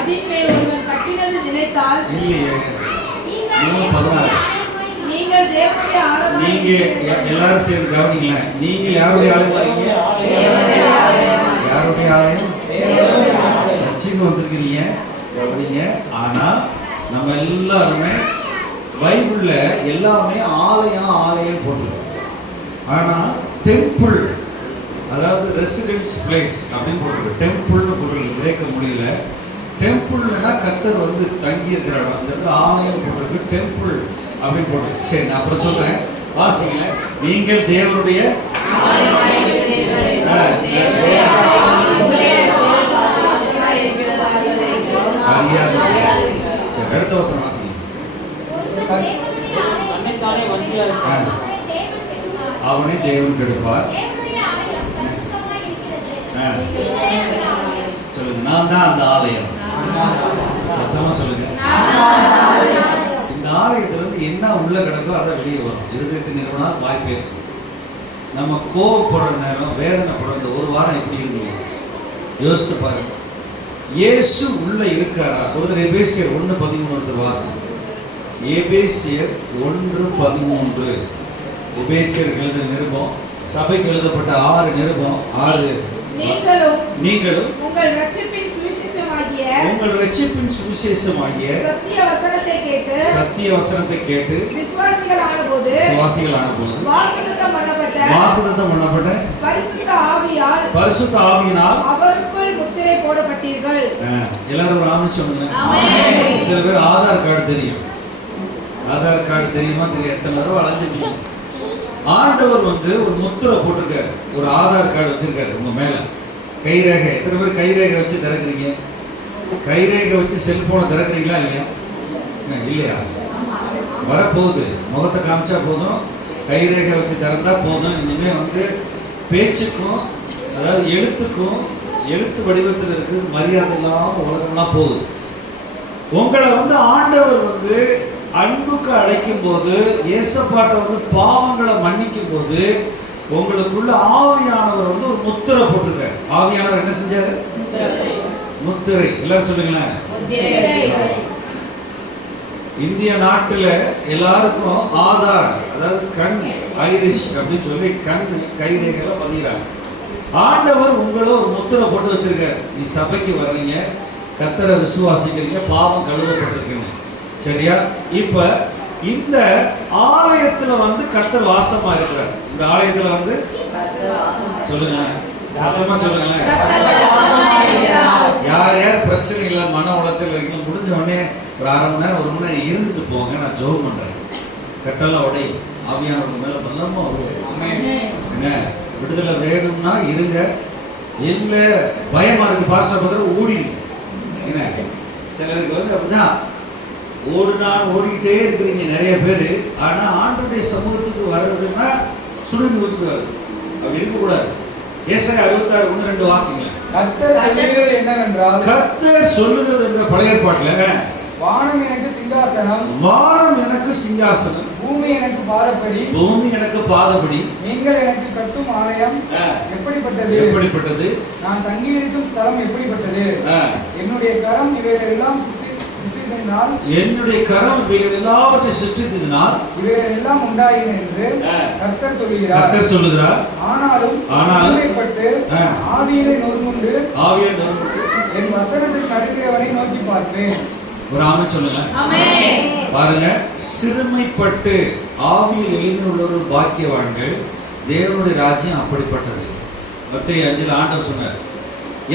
அதின்மேல் ஒருவன் கட்டினது நினைத்தால் இல்லையே. 3:16 நீங்கள் தேவனுடைய ஆலயமாய் நீங்க எல்லாரும் சேர்ந்து கவனிங்களேன். நீங்கள் யாருடைய ஆலயமா இருக்கீங்க? யாருடைய ஆலயம்? சர்ச்சுக்கு வந்திருக்கிறீங்க, கவனிங்க. ஆனா நம்ம எல்லாருமே பைபிள்ல எல்லாமே ஆலயம் ஆலயம் போட்டிருக்கோம். ஆனா டெம்பிள், அதாவது ரெசிடென்ஸ் பிளேஸ் அப்படின்னு போட்டிருக்கு. டெம்பிள்னு போட்டிருக்கு கிரேக்க மொழியில. டெம்பிள்னா கர்த்தர் வந்து தங்கி இருக்கிற இடம். அந்த இடத்துல ஆலயம் போட்டிருக்கு, டெம்பிள் அப்படின்னு போட்டிருக்கு. சரி, நான் அப்புறம் சொல்றேன், வாசிங்க. நீங்கள் தேவனுடைய அறியாத. சரி, அடுத்த வசனம் வாசிங்க. அவனை தேவன் கெடுப்பார். சொல்லுங்க, நான் தான் அந்த ஆலயம். சத்தமா சொல்லுங்க. இந்த ஆலயத்துல இருந்து என்ன உள்ள கிடக்கோ அதை வெளியே வரும். இருதயத்தின் நிறுவனம் வாய் பேசும். நம்ம கோவப்படுற நேரம், வேதனைப்படுற இந்த ஒரு வாரம் எப்படி இருந்தீங்க யோசித்து பாருங்க. இயேசு உள்ள இருக்காரா? ஒருத்தர் எபேசியர் 1:13 ஒருத்தர் வாசம். எபேசியர் 1:13. எபேசியர் எழுதின நிருபம், சபைக்கு எழுதப்பட்ட 6 நிருபம். 6 நீங்களும் உங்கள் ரட்சிப்பின் சுவிசேஷமாகிய சத்திய வசனத்தை கேட்டு விசுவாசிகளான போது வாக்குத்தத்தம் பண்ணப்பட்ட பரிசுத்த ஆவியினால் அவருக்குள் முத்திரை போடப்பட்டீர்கள். எல்லாரும் ஒரு ஆமீன் சொல்லுங்க. எத்தனை பேர் ஆதார் கார்டு தெரியும்? ஆதார் கார்டு தெரியுமா? தெரியும். எத்தனை தடவை அலைஞ்சிருக்கீங்க? ஆண்டவர் வந்து ஒரு முத்திரை போட்டிருக்காரு, ஒரு ஆதார் கார்டு வச்சிருக்காரு உங்க மேல. கைரேகை. எத்தனை பேர் கைரேகை வச்சு திறக்கிறீங்க? கைரேகை வச்சு செல்போனை திறக்கிறீங்களா இல்லையா? இல்லையா? வரப்போகுது. முகத்தை காமிச்சா போதும், கைரேகை வச்சு திறந்தா போதும். இனிமே வந்து பேச்சுக்கும், அதாவது எழுத்துக்கும், எழுத்து வடிவத்தில் இருக்கு மரியாதை இல்லாமல் உலகம்லாம் போகுது. உங்களை வந்து ஆண்டவர் வந்து அன்புக்கு அழைக்கும் போது, ஏசப்பாட்டை வந்து பாவங்களை மன்னிக்கும் போது, உங்களுக்குள்ள ஆவியானவர் வந்து ஒரு முத்திரை போட்டிருக்காரு. ஆவியானவர் என்ன செஞ்சாரு? முத்திரை. எல்லாரும் சொல்லுங்களேன். இந்திய நாட்டில் எல்லாருக்கும் ஆதார், அதாவது கண், ஐரிஷ் அப்படின்னு சொல்லி கண் கைரேகையில பதிகிறாங்க. ஆண்டவர் உங்களோ ஒரு முத்திரை போட்டு வச்சிருக்காரு. நீ சபைக்கு வர்றீங்க, கர்த்தரை விசுவாசிக்கிறீங்க, பாவம் கழுவப்பட்டிருக்கீங்க. சரியா? இப்ப இந்த ஆலயத்துல வந்து கர்த்தர் வாசமா இருக்கிறார். இந்த ஆலயத்துல வந்து சொல்லுங்க, சத்தமா சொல்லுங்களேன். யார் யார் பிரச்சனை இல்லை, மன உளைச்சல் இருக்கீங்க, முடிஞ்ச உடனே ஒரு 1/2 மணி நேரம் 1 மணி நேரம் இருந்துட்டு போங்க. நான் ஜெபம் பண்றேன். கட்டெல்லாம் உடையும். ஆவியானவர் மேல பலமா என்ன விடுதலை வேணும்னா இருங்க. இல்ல பயமா இருக்கு பாஸ்டர் பண்ற ஓடிடுங்க. என்ன சிலருக்கு வந்து அப்படின்னா ஓடிக்கிட்டே இருக்கிறீங்க நிறைய பேர். ஆனா ஆண்டவருடைய சமூகத்துக்கு வர்றதுன்னா சுடுங்க ஊத்துக்குறாரு. அப்படி இருக்கக்கூடாது. ஏசாயா 66:1-2 வாசிங்க. கர்த்தர் சொல்லுகிறது என்னவென்றால், கர்த்தர் சொல்லுகிறது என்ற பழைய ஏற்பாட்டுல, வானம் எனக்கு சிங்காசனம், வானம் எனக்கு சிங்காசனம், பூமி எனக்கு பாதபடி, பூமி எனக்கு பாதபடி, நீங்கள் எனக்கு கட்டும் ஆலயம் எப்படிப்பட்டது, நான் தங்கி இருக்கும் ஸ்தலம் எப்படிப்பட்டது, என்னுடைய கரம் இவைகளெல்லாம் சிருஷ்டித்ததினால், என்னுடைய கரம் இவைகள் எல்லாவற்றை சிருஷ்டித்ததினால் இவைகள் எல்லாம் உண்டாயின என்று கர்த்தர் சொல்லுகிறார். கர்த்தர் சொல்லுகிறார். ஆனாலும் ஆவியிலே நொறுங்குண்டு என் வசனத்தை நடக்கிறவனை நோக்கி பார்ப்பேன். ஒரு ஆமென் சொல்லுங்க. பாருங்க, சிறுமைப்பட்டு ஆவியில் எளிமையுள்ளவர்கள் பாக்கியவான்கள், தேவனுடைய ராஜ்யம் அப்படிப்பட்டது. மத்தேயு 5 ஆண்டவர் சொன்னார்.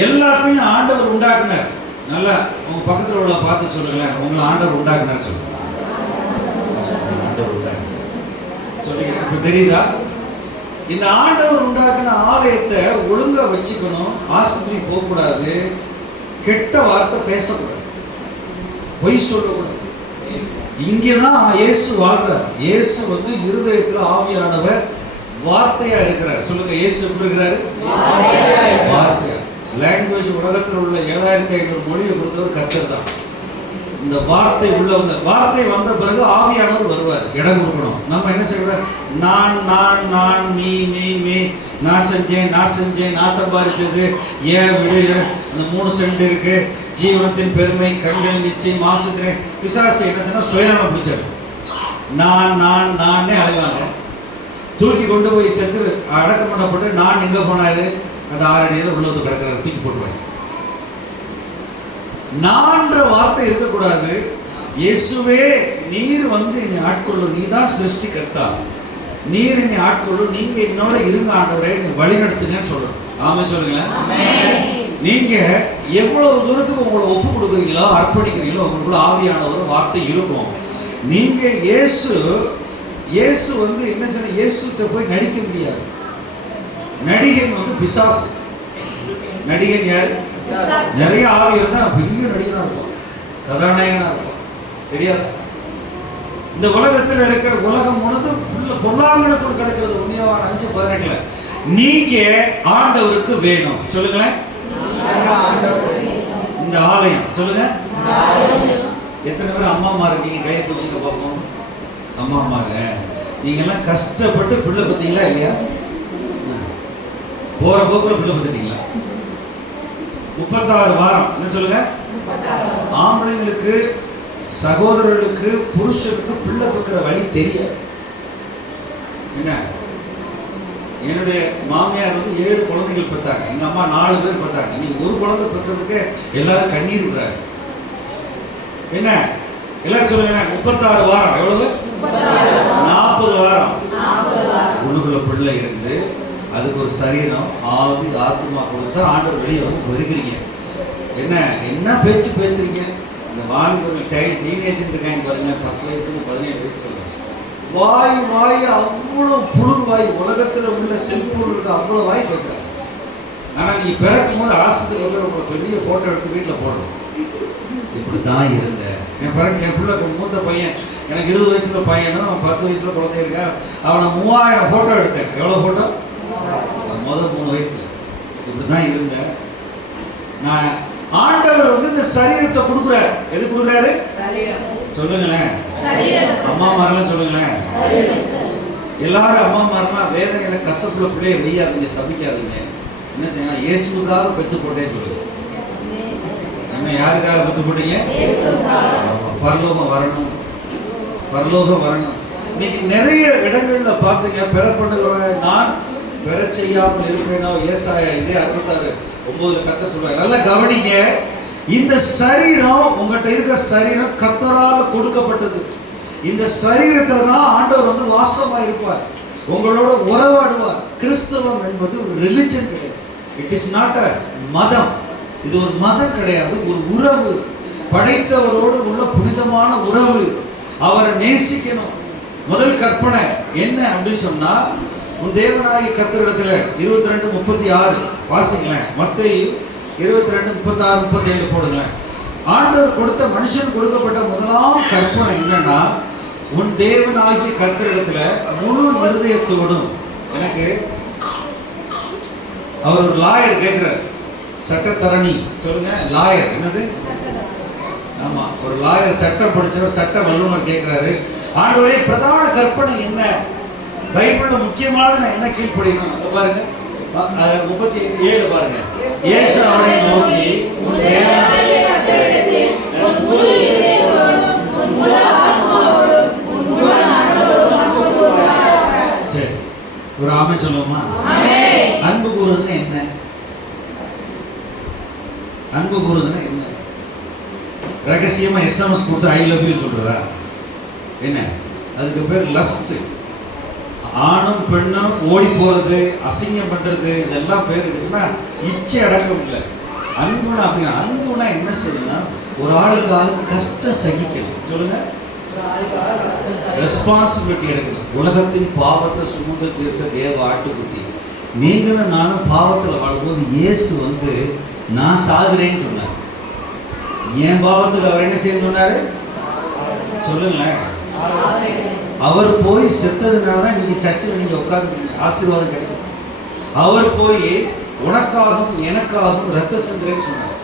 எல்லாத்தையும் ஆண்டவர் உண்டாக்குனார். நல்லா உங்க பக்கத்தில் உள்ள பார்த்து சொல்லுங்களேன், உங்களை ஆண்டவர் உண்டாக்குனார் சொல்லுங்க. ஆண்டவர் உண்டாக்கு சொல்லுங்க. இப்ப தெரியுதா? இந்த ஆண்டவர் உண்டாக்குன ஆலயத்தை ஒழுங்கா வச்சுக்கணும். ஆஸ்பத்திரி போகக்கூடாது, கெட்ட வார்த்தை பேசக்கூடாது, பொய் சொல்லக்கூடாது. இங்கேதான் இயேசு வாழ்றார். இயேசு வந்து இருதயத்துல ஆவியானவர் வார்த்தையா இருக்கிறார். சொல்லுங்க, இயேசு எப்படி இருக்கிறாரு? வார்த்தையா. லாங்குவேஜ் உலகத்தில் உள்ள 7500 மொழியை பொறுத்தவரை கர்த்தர் தான். இந்த வார்த்தை உள்ள வார்த்தை வந்த பிறகு ஆவியானவர் வருவார். இடம் கொடுக்கணும். நம்ம என்ன செய்யக்கூடாது? நான் நான் நான் நீ நீ நீ நான் செஞ்சேன் நான் சம்பாதிச்சது ஏன் விடு, அந்த 3 சென்ட் இருக்கு, ஜீவனத்தின் பெருமை, கண்கள் நிச்சயம், மாம்சத்திலே பிசாசு என்ன சொன்னா சுயநலம் பிடிச்சாரு. நான் அழுவாங்க. தூக்கி கொண்டு போய் செத்து அடக்கம் பண்ணப்பட்டு நான் எங்க போனாரு, அந்த 6 அடியில் உள்ளது கிடக்கிறாரு, தூக்கி போட்டுருவாங்க. நான்ற வார்த்தை இருக்கக்கூடாது. இயேசுவே நீர் வந்து என்னை ஆட்கொள்ளும், நீ தான் சிருஷ்டிகர்த்தா, நீர் என்னை ஆட்கொள்ளும், நீங்க என்னோட இருங்க ஆண்டவரே, என்னை வழி நடத்துங்கன்னு சொல்லணும். ஆமா சொல்லுங்களேன். நீங்க எவ்வளவு தூரத்துக்கு உங்களை ஒப்பு கொடுக்குறீங்களோ, அர்ப்பணிக்கிறீங்களோ, உங்களுக்குள்ள ஆவியானவர் வார்த்தை இருக்கும். நீங்க இயேசு வந்து என்ன செய்ய, இயேசுகிட்ட போய் நடிக்க முடியாது. நடிகன் வந்து பிசாசு. நடிகன் யாரு? நிறைய ஆவி இருந்தா பெரிய நடிகனா இருக்கும், கதாநாயகனா இருக்கும். தெரியாது? இந்த உலகத்தில் இருக்கிற உலகம் முழுதும் பொல்லாங்கனுக்குள் கிடைக்கிறது. உண்மையான 5:18 நீங்க ஆண்டவருக்கு வேணும். சொல்லுங்களேன். இந்த ஆலயம் சொல்லுங்க. எத்தனை பேர் அம்மாமா இருக்கீங்க? கையை தூக்கிங்க பார்ப்போம். அம்மாமாங்க, நீங்க எல்லாம் கஷ்டப்பட்டு பிள்ளை பத்தீங்களா இல்லையா? போற போக்குல பிள்ளை பத்துட்டீங்களா? 36 வாரம். என்ன சொல்லுங்க? ஆம்பளைங்களுக்கு, சகோதரர்களுக்கு, புருஷனுக்கு பிள்ளை பெக்கிற வழி தெரியாது. என்ன, என்னுடைய மாமியார் வந்து 7 குழந்தைகள் பெற்றாங்க. எங்க அம்மா 4 பேர் பெற்றாங்க. இன்னைக்கு ஒரு குழந்தை பெற்றதுக்கு எல்லாரும் கண்ணீர் விடுறாங்க. என்ன எல்லாரும் சொல்லுங்க. 36 வாரம் எவ்வளவு? 40 வாரம். உள்ளுக்குள்ள பிள்ளை இருந்து அதுக்கு ஒரு சரீரம், ஆவி, ஆத்மா கொடுத்தா ஆண்டவர் வெளியே வந்து வருகிறீங்க. என்ன பேச்சு பேசுறீங்க? இந்த வாலிபர்கள் டீனேஜ் இருக்காங்க பாருங்க, 10 வயசுல 17 வயசு வாய் அவ்வளோ புழுகு வாய். உலகத்தில் உள்ள செல்போன் இருக்கு, அவ்வளோ வாய் பேசுறாங்க. ஆனால் நீ பிறக்கும் போது ஆஸ்பத்திரியில் வந்து உங்களை பெரிய ஃபோட்டோ எடுத்து வீட்டில் போடணும். இப்படி தான் இருந்தேன். என் பிள்ளை மூத்த பையன், எனக்கு 20 வயசுல பையனும் 10 வயசுல குழந்தை இருக்கா. அவனை 3000 ஃபோட்டோ எடுத்தேன். எவ்வளோ ஃபோட்டோ? முதல் 3 வயசுல இப்படி தான் இருந்தேன். நான் ஆண்டவர் வந்து இந்த சரீரத்தை கொடுக்குறாரு. எது கொடுக்குறாரு? சொல்லுங்களேன். அம்மா மாரெல்லாம் சொல்லுங்களேன். எல்லாரும் அம்மா மாரெல்லாம் வேதனையில கசப்புல பிள்ளைய வெய்யாதீங்க, சபிக்காதீங்க. என்ன செய்யணும்? இயேசுக்காக பெற்று போட்டேன்னு சொல்லுங்க. நம்ம யாருக்காக பெற்று போட்டீங்க? பரலோகம் வரணும், பரலோகம் வரணும். இன்னைக்கு நிறைய இடங்கள்ல பார்த்தீங்க, பெற பண்ணுகிறவன் நான் பெற செய்யாமல் இருப்பேனோ. ஏசாயா இதே 66:9 கர்த்தர் சொல்றாரு. நல்லா கவனிங்க. இந்த சரீரம், உங்கள்கிட்ட இருக்கிற சரீரம் கர்த்தரால் கொடுக்கப்பட்டது. இந்த சரீரத்தில் தான் ஆண்டவர் வந்து வாசமா இருப்பார், உங்களோட உறவாடுவார். கிறிஸ்தவம் என்பது ஒரு ரிலிஜன் கிடையாது. இட் இஸ் நாட் அ மதம். இது ஒரு மதம் கிடையாது, ஒரு உறவு. படைத்தவரோடு உள்ள புனிதமான உறவு. அவரை நேசிக்கணும். முதல் கற்பனை என்ன அப்படின்னு சொன்னா, உன் தேவனாகிய கர்த்தரிடத்துல 22:36 வாசிக்கலாம். மத்தேயு 22:36-37 போடுங்களேன். ஆண்டவர் கொடுத்த, மனுஷன் கொடுக்கப்பட்ட முதலாம் கற்பனை என்னன்னா, உன் தேவனாகிய கர்த்தரிடத்துல முழு இருதயத்தோடும். எனக்கு அவர் ஒரு லாயர் கேட்கிறார், சட்டத்தரணி சொல்லுங்க. லாயர் என்னது? ஆமா, ஒரு லாயர், சட்டம் படிச்சவர், சட்ட வல்லுநர் கேட்கிறாரு, ஆண்டவரே பிரதான கற்பனை என்ன? பைபிள்ல முக்கியமானது நான் என்ன கீழ்ப்படியணும்? பாருங்க 37 பாருங்க. இயேசு அவரை நோக்கி, உன் தேவனாகிய கர்த்தரிடத்தில் உன் முழு இதயத்தோடும் உன் முழு ஆத்மாவோடும் உன் முழு மனதோடும் அன்பு கூறுவாயாக. சரி, ஒரு ஆமென் சொல்லுவோமா? ஆமென். அன்பு கூறுவதுன்னா என்ன? அன்பு கூறுவதுன்னா என்ன? ரகசியமா எஸ்எம்எஸ் கொடுத்து ஐ லவ் யூ சொல்றதா? என்ன அதுக்கு பேர் லஸ்ட். ஆணும் பெண்ணும் ஓடி போறது, அசிங்கம் பண்றது, இதெல்லாம் பேர் இருக்குன்னா இச்சை அடக்கம் இல்லை. அன்புனா அப்படின்னா, அன்புனா என்ன செய்யணும்னா, ஒரு ஆளுக்காக கஷ்டம் சகிக்கணும். சொல்லுங்க. ரெஸ்பான்சிபிலிட்டி எடுக்கணும். உலகத்தின் பாவத்தை சுமந்து தீர்த்த தேவ ஆட்டுக்குட்டி. நீங்களும் நானும் பாவத்தில் வாழும்போது இயேசு வந்து நான் சாகுறேன்னு சொன்னார். என் பாவத்துக்கு அவர் என்ன செய்ய சொன்னாரு? சொல்லுங்களேன். அவர் போய் செத்ததுனால தான் நீங்க சர்ச்சில் நீங்க உட்கார்ந்துருக்கீங்க, ஆசீர்வாதம் கிடைக்கும். அவர் போய் உனக்காகவும் எனக்காகவும் ரத்த சிந்துறேன்னு சொன்னார்.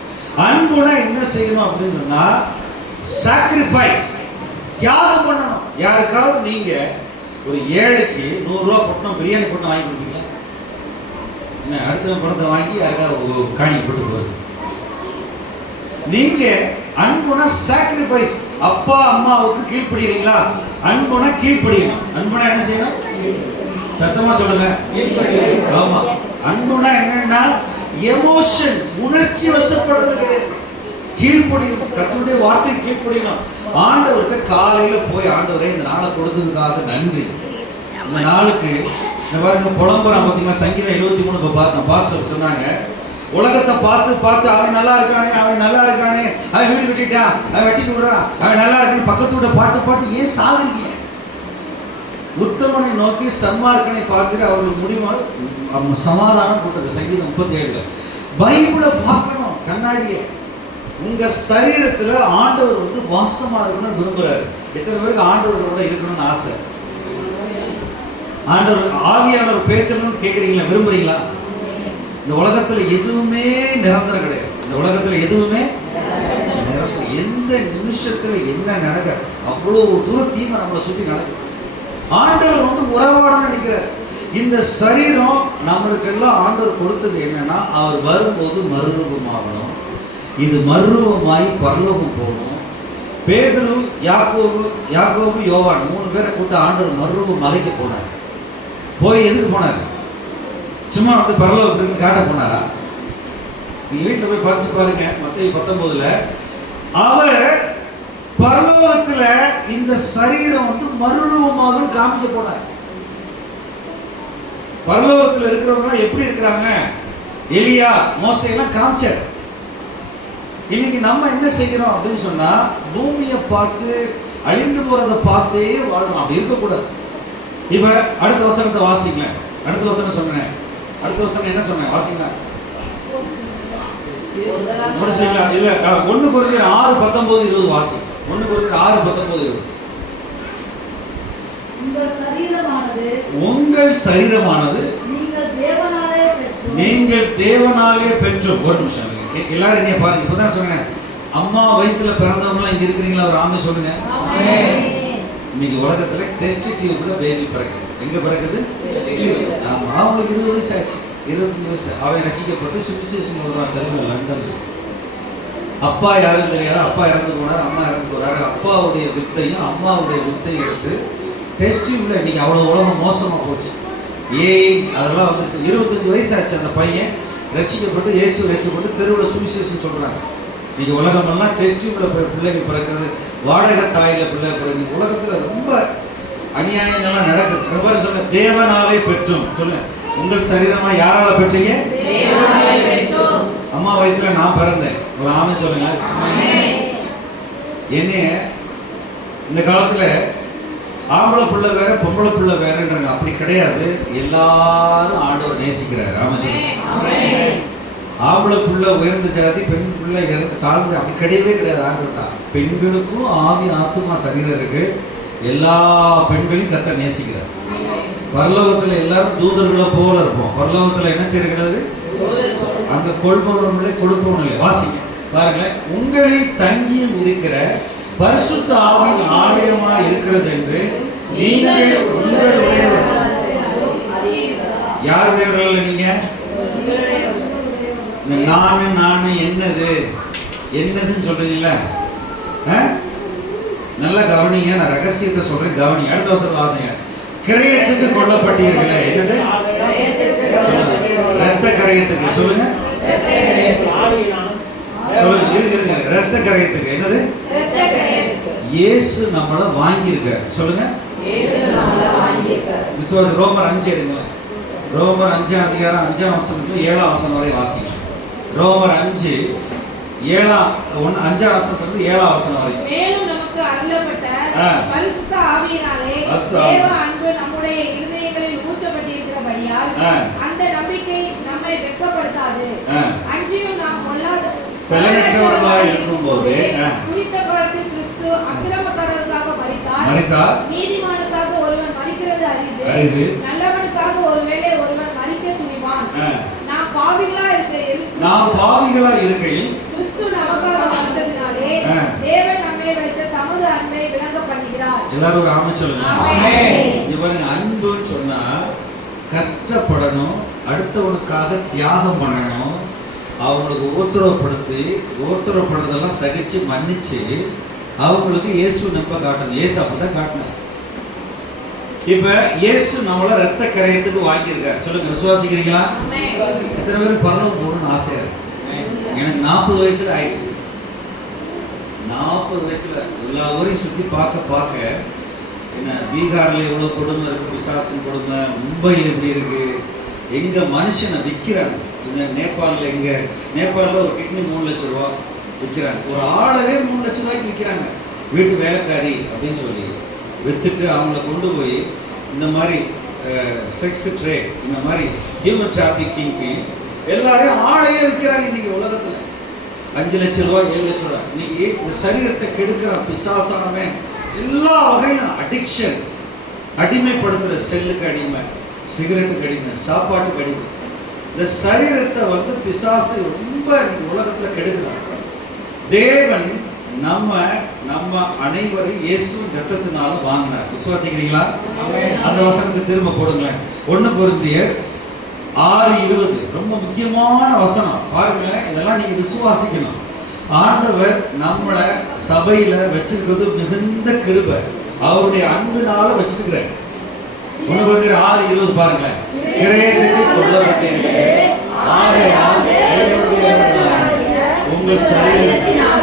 அன்புனா என்ன செய்யணும் அப்படின்னு சொன்னா, சாக்ரிஃபைஸ், தியாகம் பண்ணணும். யாருக்காவது நீங்க ஒரு ஏழைக்கு 100 ரூபா போட்டோம், பிரியாணி போட்டு வாங்கி கொடுப்பீங்களா? என்ன அடுத்த பணத்தை வாங்கி யாருக்காவது காணிக்கு போட்டு போகுது? நீங்க அன்புனா சாக்ரிஃபைஸ். அப்பா அம்மாவுக்கு கீழ்ப்படிறீங்களா? அன்புனா கீழ்ப்படியணும். அன்புனா என்ன செய்யணும்? சத்தமா சொல்லுங்க. ஆமா, அன்புனா என்னன்னா எமோஷன், உணர்ச்சி வசப்படுறது கிடையாது. கீழ்ப்படியணும், கர்த்தருடைய வார்த்தை கீழ்ப்படியணும். ஆண்டவர்கிட்ட காலையில போய் ஆண்டவரே இந்த நாளை கொடுத்ததுக்காக நன்றி. இந்த நாளுக்கு இந்த பாருங்க புலம்புறான் பார்த்தீங்களா, சங்கீதம் 73 இப்போ பார்த்தேன். பாஸ்டர் சொன்னாங்க, உலகத்தை பார்த்து பார்த்து அவன் நல்லா இருக்கானே, அவன் நல்லா இருக்கானே, அவன் வீடு கட்டிட்டான், அவன் வெட்டி விடுறான், அவன் நல்லா இருக்குன்னு பக்கத்து விட பாட்டு பாட்டு ஏன் சாகுறீங்க? உத்தமனை நோக்கி சன்மார்க்கனை பார்த்துட்டு அவர்களுக்கு முடிவு சமாதானம் போட்டது. சங்கீதம் 37. பைபிளை பார்க்கணும், கண்ணாடியை. உங்க சரீரத்துல ஆண்டவர் வந்து வாசமா இருக்கணும்னு விரும்புறாரு. எத்தனை பேருக்கு ஆண்டவரோட இருக்கணும்னு ஆசை? ஆண்டவர் ஆவியானவர் பேசணும்னு கேட்குறீங்களா, விரும்புறீங்களா? இந்த உலகத்துல எதுவுமே நிரந்தரம் கிடையாது. இந்த உலகத்துல எதுவுமே நிரந்தரம். எந்த நிமிஷத்துல என்ன நடக்க, அவ்வளவு தூரம் தீமை நம்மளை சுற்றி நடக்குது. ஆண்டவர் வந்து உறவாடன்னு நினைக்கிறார். இந்த சரீரம் நம்மளுக்கு எல்லாம் ஆண்டவர் கொடுத்தது என்னன்னா, அவர் வரும்போது மறுரூபமாகணும். இது மறுரூபமாய் பரலோகம் போகணும். பேதுரு, யாக்கோபு, யோவான் 3 பேரை கூட்ட ஆண்டவர் மறுரூபம் மலைக்கு போனார். போய் எதுக்கு போனார்? சும்மா வந்து பரலோகத்துக்கு காட்ட போனாரா? நீங்க வீட்டில் போய் படிச்சு பாருங்க. மத்தேயு 19 அவர் பரலோகத்துல இந்த சரீரம் வந்து மறுரூபமாக காமிக்க போனார். பரலோகத்துல இருக்கிறவங்க எப்படி இருக்கிறாங்க? எலியா, மோசே எல்லாம் காமிச்சார். இன்னைக்கு நம்ம என்ன செய்கிறோம் அப்படின்னு சொன்னா, பூமியை பார்த்து அழிந்து போறதை பார்த்தே வாழணும். அப்படி இருக்கக்கூடாது. இப்ப அடுத்த வசனத்தை வாசிங்க. அடுத்த வசனம் சொன்னேன். அடுத்த வசனம் என்ன சொன்னேன்? வாசிங்க. முடிச்சீங்களா? இல்ல, 1 கொரிந்தியர் 6:19-20 வாசி. 1 கொரிந்தியர் 6:19-20. உங்கள் சரீரமானது நீங்கள் தேவனாலே பெற்றோம். ஒரு நிமிஷம் எல்லாரும் என்னைய பாருங்க. இப்பதான் சொன்னேன், அம்மா வயிற்றுல பிறந்தவங்களாம் இங்க இருக்கிறீங்களா? ஒரு ஆமை சொல்லுங்க. இன்னைக்கு உலகத்துல டெஸ்ட் டியூப்ல பேபி பிறக்குது. எங்க பிறக்குது? ஆமா, அவங்களுக்கு 20 வயசு ஆச்சு, 25 வயசு. அவன் ரசிக்கப்பட்டு சுவிச்சேஷன் தான் தெலுங்குல, லண்டன்ல. அப்பா யாரும் தெரியாது. அப்பா இறந்து போனார், அம்மா இறந்து போறாரு. அப்பாவுடைய வித்தையும் அம்மாவுடைய வித்தையும் எடுத்து டெஸ்ட் டியூப்ல இன்னைக்கு அவ்வளவு உலகம் மோசமா போச்சு. அதெல்லாம் வந்து 25 வயசு ஆச்சு. அந்த பையன் ரசிக்கப்பட்டு இயேசு ஏற்றுக்கொண்டு தெருவில் சுவிசேஷம் சொல்றாங்க. இன்னைக்கு உலகமெல்லாம் டெஸ்ட் டியூப்ல பிள்ளைகள் பிறக்கிறது, வாடகை தாயில பிள்ளை பிறகு. உலகத்துல ரொம்ப அநியாயங்கள்லாம் நடக்குது. சொல்ல தேவனாலே பெற்றோம். சொல்லுங்க, உங்கள் சரீரமா யாரால பெற்றீங்க? அம்மா வயிற்றுல நான் பிறந்தேன். ஒரு ஆமை சொல்லுங்க. என்னைய இந்த காலத்துல ஆம்பளை பிள்ளை வேற பொம்பளை பிள்ளை வேறன்றாங்க. அப்படி கிடையாது. எல்லாரும் ஆண்டவர் நேசிக்கிறாரு. ஆமா சொல்லுங்க. ஆம்பளை பிள்ளை உயர்ந்த ஜாதி, பெண் பிள்ளை தாழ்ந்த, அப்படி கிடையவே கிடையாது. ஆண்டவர் தான். பெண்களுக்கும் ஆவி ஆத்துமா சரீரம் இருக்கு. எல்லா பெண்களையும் கர்த்தர் நேசிக்கிறார். பரலோகத்துல எல்லாரும் தூதர்களை போல இருப்போம். பரலோகத்துல என்ன செய்யறது? அங்க கொள்பவனும் இல்லை, கொடுப்பவனும் இல்லை. வாசிங்க பாருங்களேன். உங்களில் தங்கியும் இருக்கிற பரிசுத்த ஆவியின் ஆலயமா இருக்கிறது என்று நீங்கள் உங்களுடையவர்கள். யாருடையவர்கள்? நீங்க நானு என்னதுன்னு சொல்றீங்கல்ல, நல்லா கவனிங்க. நான் ரகசியத்தை சொல்றேன், கவனிங்க. அடுத்த வருஷம் வாசிங்க. கிரயத்துக்கு கொல்லப்பட்டீர்களே. என்னது? ரத்த கிரயத்துக்கு. சொல்லுங்க சொல்லுங்க. இருங்க. ரத்த கிரயத்துக்கு. என்னது? இயேசு நம்மளை வாங்கியிருக்கார். சொல்லுங்க. ரோமர் 5 எடுங்களா. ரோமர் 5ஆம் அதிகாரம் 5ஆம் வசனத்துல 7ஆம் வசனம் வரை வாசிங்க. ரோமர் 5 5ஆம் வசனத்திலிருந்து 7ஆம் வசனம் வரை. மேலும் நமக்கு அருளப்பட்ட பரிசுத்த ஆவியினாலே தேவ அன்பு நம்முடைய இருதயங்களில் ஊற்றப்பட்டிருக்கிறபடியால் அந்த நம்பிக்கை நம்மை வெட்கப்படுத்தாது. அன்றியும் நாம் பலனற்றவர்களாக இருக்கும்போது குறித்த காலத்தில் கிறிஸ்து அக்கிரமக்காரர்களுக்காக மரித்தார். நீதிமானுக்காக ஒருவன் மரிக்கிறது அரிது. நல்லவனுக்காக ஒருவேளை ஒருவன் மரிக்க துணிவான். நாம் பாவிகளா இருக்கையில் கிறிஸ்து நமக்காக வந்ததினாலே தேவன் நம்மை வைத்த தமது அன்பை விளங்க பண்ணுகிறார். எல்லாரும் ஒரு ஆமென் சொல்லுங்க. இவங்க அன்புன்னு சொன்னா கஷ்டப்படணும், அடுத்தவனுக்காக தியாகம் பண்ணணும், அவங்களுக்கு உபத்திரவப்படுறதெல்லாம் சகிச்சு மன்னிச்சு அவங்களுக்கு இயேசு நம்ப காட்டணும். இயேசு அப்படிதான் காட்டினார். இப்ப இயேசு நம்மள ரத்த கரையத்துக்கு வாங்கியிருக்காரு. சொல்லுங்க, விசுவாசிக்கிறீங்களா? எத்தனை பேருக்கு பரலோகம் போகணும்னு ஆசையா இருக்கு? எனக்கு 40 வயசுல ஆயிடுச்சு. 40 வயசுல எல்லா ஊரையும் சுற்றி பார்க்க என்ன, பீகார்ல எவ்வளவு கொடுமை இருக்கு, பிசாசின் கொடுமை, மும்பையில் எப்படி இருக்கு, எங்க மனுஷனை விற்கிறாங்க. நேபாளில் நேபாளில் ஒரு கிட்னி 3 லட்சம் ரூபா விற்கிறாங்க. ஒரு ஆளவே 3 லட்சம் ரூபாய்க்கு விற்கிறாங்க. வீட்டு வேலைக்காரி அப்படின்னு சொல்லி விற்றுட்டு அவங்கள கொண்டு போய் இந்த மாதிரி செக்ஸ் ட்ரேட், இந்த மாதிரி ஹியூமன் டிராஃபிக்கிங்க்கு எல்லாரையும் ஆளையே விற்கிறாங்க இன்னைக்கு உலகத்தில். 5 லட்சம் ரூபா 7 லட்சம் ரூபா. இன்னைக்கு இந்த சரீரத்தை கெடுக்கிறான் பிசாசானவன். எல்லா வகையிலும் அடிக்ஷன், அடிமைப்படுத்துகிற, செல்லுக்கு அடிமை, சிகரெட்டுக்கு அடிமை, சாப்பாட்டுக்கு அடிமை. இந்த சரீரத்தை பிசாசு ரொம்ப இன்னைக்கு உலகத்தில் கெடுக்கிறான். தேவன் நம்ம அனைவரையும் இயேசுவின் ரத்தத்தினால வாங்கினார். விசுவாசிக்கிறீங்களா? அந்த வசனத்தை திரும்ப போடுங்களேன். 1 கொரிந்தியர் 6:20 ரொம்ப முக்கியமான வசனம். பாருங்களேன், இதெல்லாம் நீங்க விசுவாசிக்கணும். ஆண்டவர் நம்மளை சபையில வச்சிருக்கிறது மிகுந்த கிருபை. அவருடைய அன்பினால வச்சிருக்கிறார். 1 கொரிந்தியர் 6:20 பாருங்களேன். கிரயத்துக்கு கொல்லப்பட்டீர்கள், ஆகையால் உங்கள் சரீரத்தினால்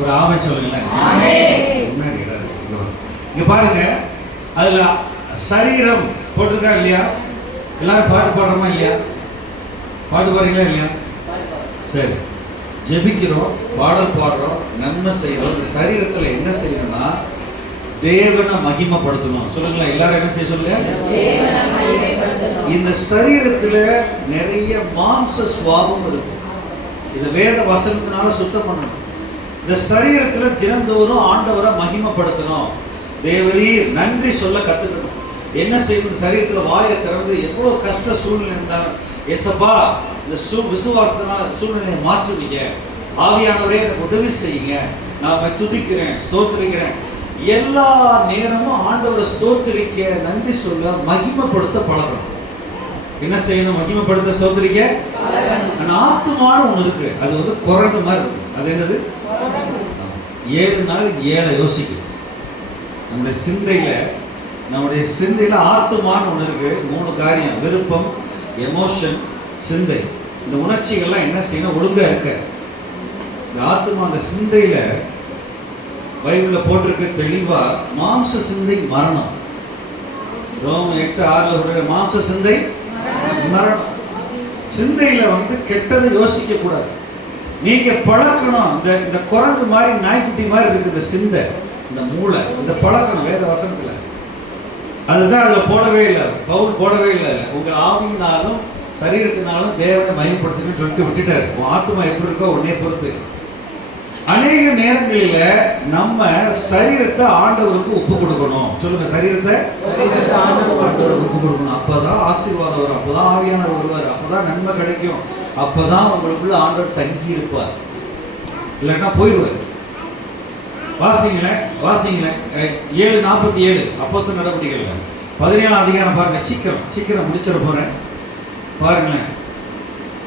ஒரு ஆமை சொல்லுங்களேன். இங்க பாருங்க, அதுல சரீரம் போட்டிருக்கா இல்லையா? எல்லாரும் பாட்டு பாடுறோமா இல்லையா? பாட்டு பாடுறீங்களா இல்லையா? சரி, ஜெபிக்கிறோம், பாடல் பாடுறோம், நன்மை செய்யறோம். இந்த சரீரத்துல என்ன செய்யணும்னா தேவனை மகிமைப்படுத்தணும். சொல்லுங்களா, எல்லாரும் என்ன செய்ய சொல்லுங்க? இந்த சரீரத்துல நிறைய மாம்ச சுவாபம் இருக்கும். இது வேத வசனத்தினால சுத்தம் பண்ணணும். இந்த சரீரத்துல தினந்தோறும் ஆண்டவரை மகிமைப்படுத்தணும். தேவரீர் நன்றி சொல்ல கத்துக்கணும். என்ன செய்யணும்? சரீரத்துல வாயை திறந்து எவ்வளவு கஷ்ட சூழ்நிலை இருந்தாலும் ஏசப்பா இந்த விசுவாசத்தினால சூழ்நிலையை மாற்றுவீங்க, ஆவியானவரே எனக்கு உதவி செய்யுங்க, நான் துதிக்கிறேன், ஸ்தோத்திரிக்கிறேன். எல்லா நேரமும் ஆண்டவரை ஸ்தோத்திரிக்க, நன்றி சொல்ல, மகிமைப்படுத்த பழகணும். என்ன செய்யணும்? மகிமைப்படுத்த, ஸ்தோத்திரிக்க. ஆத்துமான ஒண்ணு இருக்கு, அது குரங்கு மாதிரி இருக்கும். அது என்னது? 7 நாள் 7 யோசிக்கும். நம்முடைய சிந்தையில ஆத்துமான்னு ஒண்ணு இருக்கு. 3 காரியம்: விருப்பம், எமோஷன், சிந்தை. இந்த உணர்ச்சிகள்லாம் என்ன செய்யணும்? ஒழுங்கா இருக்க. இந்த ஆத்துமா, அந்த சிந்தையில பைபிள்ல போட்டிருக்க தெளிவா, மாம்ச சிந்தை மரணம். ரோம 8:6 மாம்ச சிந்தை மரணம். சிந்தையில கெட்டதை யோசிக்க கூடாது. நீங்க பழக்கணும். இந்த குரங்கு மாதிரி, நாய்க்குட்டி மாதிரி இருக்கு இந்த சிந்தை, இந்த மூளை, இதை பழக்கணும். வேத வசனத்துல அதுதான் அதுல போடவே இல்லை, பவுல் போடவே இல்லை. உங்க ஆவியினாலும் சரீரத்தினாலும் தேவனை மகிமைப்படுத்துங்கன்னு சொல்லிட்டு விட்டுட்டாரு. உன் ஆத்மா எப்படி இருக்கோ உன்னை பொறுத்து. அநேக நேரங்களில நம்ம சரீரத்தை ஆண்டவருக்கு ஒப்பு கொடுக்கணும். சொல்லுங்க, சரீரத்தை ஆண்டவருக்கு ஒப்பு கொடுக்கணும். அப்பதான் ஆசீர்வாதம் வரும், அப்பதான் ஆவியானவர் வருவார், அப்பதான் நன்மை கிடைக்கும், அப்பதான் உங்களுக்குள்ள ஆண்டவர் தங்கி இருப்பார். இல்லைன்னா போயிடுவார். வாசிங்களேன் 7:47 அப்போஸ்தலர் நடவடிக்கைகள் 17ஆம் அதிகாரம் பாருங்க. சீக்கிரம் முடிச்சிட போறேன். பாருங்களேன்,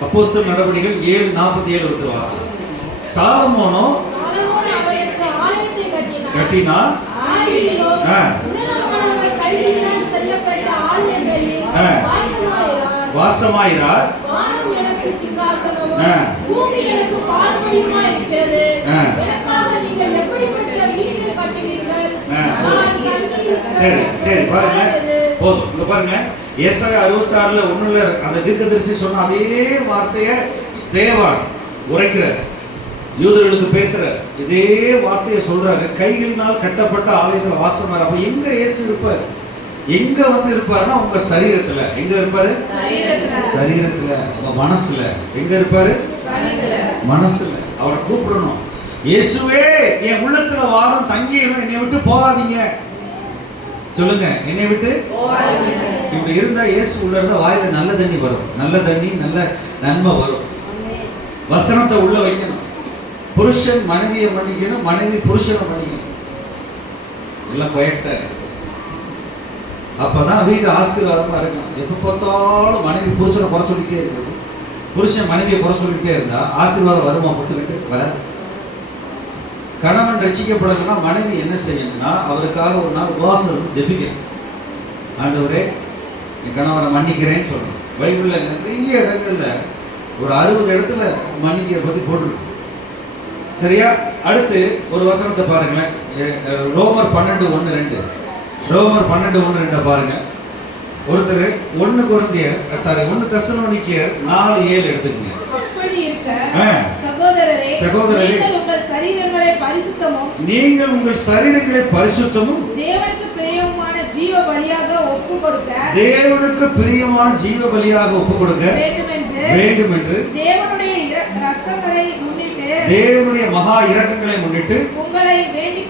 அப்போஸ்தலர் நடவடிக்கைகள் 7:47 ஒருத்தர் வாசி. சாலமோனோ கட்டினார், வாசமாயிரார், சரி பாருங்க, போதும். இங்க பாருங்க, ஏசாயா 66:1 அந்த தீர்க்கதரிசி சொன்ன அதே வார்த்தையை ஸ்தேவான் உரைக்கிறார், யூதர்களுக்கு பேசுறார். இதே வார்த்தையை சொல்றாரு. கைகளினால் கட்டப்பட்ட ஆலயத்தில் வாசமார். அப்ப எங்க இயேசு இருப்பார்? எங்க இருப்பாருன்னா உங்க சரீரத்துல. எங்க இருப்பாரு? சரீரத்துல. உங்க மனசுல. எங்க இருப்பாரு? மனசுல. அவரை கூப்பிடணும். இயேசுவே, என் உள்ளத்துல வாரம் தங்கிடும், என்னை விட்டு போகாதீங்க. சொல்லுங்க, என்னை விட்டு இப்படி இருந்தா இயேசு உள்ள இருந்தா வாயில நல்ல தண்ணி வரும், நல்ல தண்ணி, நல்ல நன்மை வரும். வசனத்தை உள்ள வைக்கணும். புருஷன் மனைவியை மன்னிக்கணும், மனைவி புருஷனை மன்னிக்கணும். எல்லாம் கொயட்ட அப்பதான் வீட்டு ஆசீர்வாதமா இருக்கும். எப்ப பார்த்தாலும் மனைவி புருஷனை குறை சொல்லிட்டே இருக்கிறது, புருஷன் மனைவியை குறை சொல்லிட்டே இருந்தா ஆசீர்வாதம் வருமா? பொறுத்துக்கிட்டு வராது. கணவன் ரட்சிக்கப்படலைன்னா மனைவி என்ன செய்யணும்னா அவருக்காக ஒரு நாள் உபவாசம் இருந்து ஜெபிக்கணும். ஆண்டவரே என் கணவரை மன்னிக்கிறேன்னு சொல்லணும். பைபிள்ல நிறைய இடங்கள்ல ஒரு 60 இடத்துல மன்னிக்கிற பத்தி போட்டுருக்கு. சரியா? அடுத்து ஒரு வசனத்தை பாருங்களேன். ரோமர் 12:1-2. ரோமர் 12:1-2 பாருங்க. ஒருத்தர் 1 தெசலோனிக்கேயர் 4:7 எடுத்துக்கங்க. அப்படி இருக்க சகோதரரே, நீங்கள் உங்கள் சரீரங்களை பரிசுத்தமும் தேவனுக்கு பிரியமான ஜீவ பலியாக ஒப்புக்கொடுக்க வேண்டும் என்று தேவனுடைய மகா இரக்கங்களை முன்னிட்டு உங்களை வேண்டிக்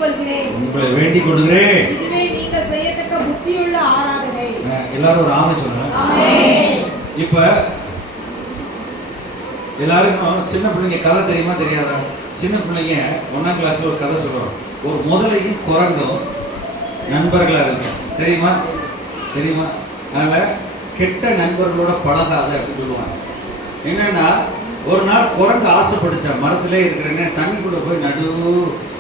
கொள்கிறேன். இதுவே நீங்கள் செய்யத்தக்க புத்தியுள்ள ஆராதனை. எல்லாரும் ஒரு ஆமென் சொல்லுங்க. இப்ப எல்லாருக்கும் சின்ன பிள்ளைங்க கதை தெரியுமா தெரியாதா? சின்ன பிள்ளைங்க 1ஆம் கிளாஸ்ல ஒரு கதை சொல்றோம். ஒரு முதலையும் குரங்கும் நண்பர்களா இருந்துச்சு. தெரியுமா? அதனால கெட்ட நண்பர்களோட பழகாத அப்படின்னு சொல்லுவாங்க. என்னன்னா ஒரு நாள் குரங்கு ஆசைப்பட்டுச்சா மரத்திலே இருக்கிறேன்னு தண்ணிக்குள்ள போய்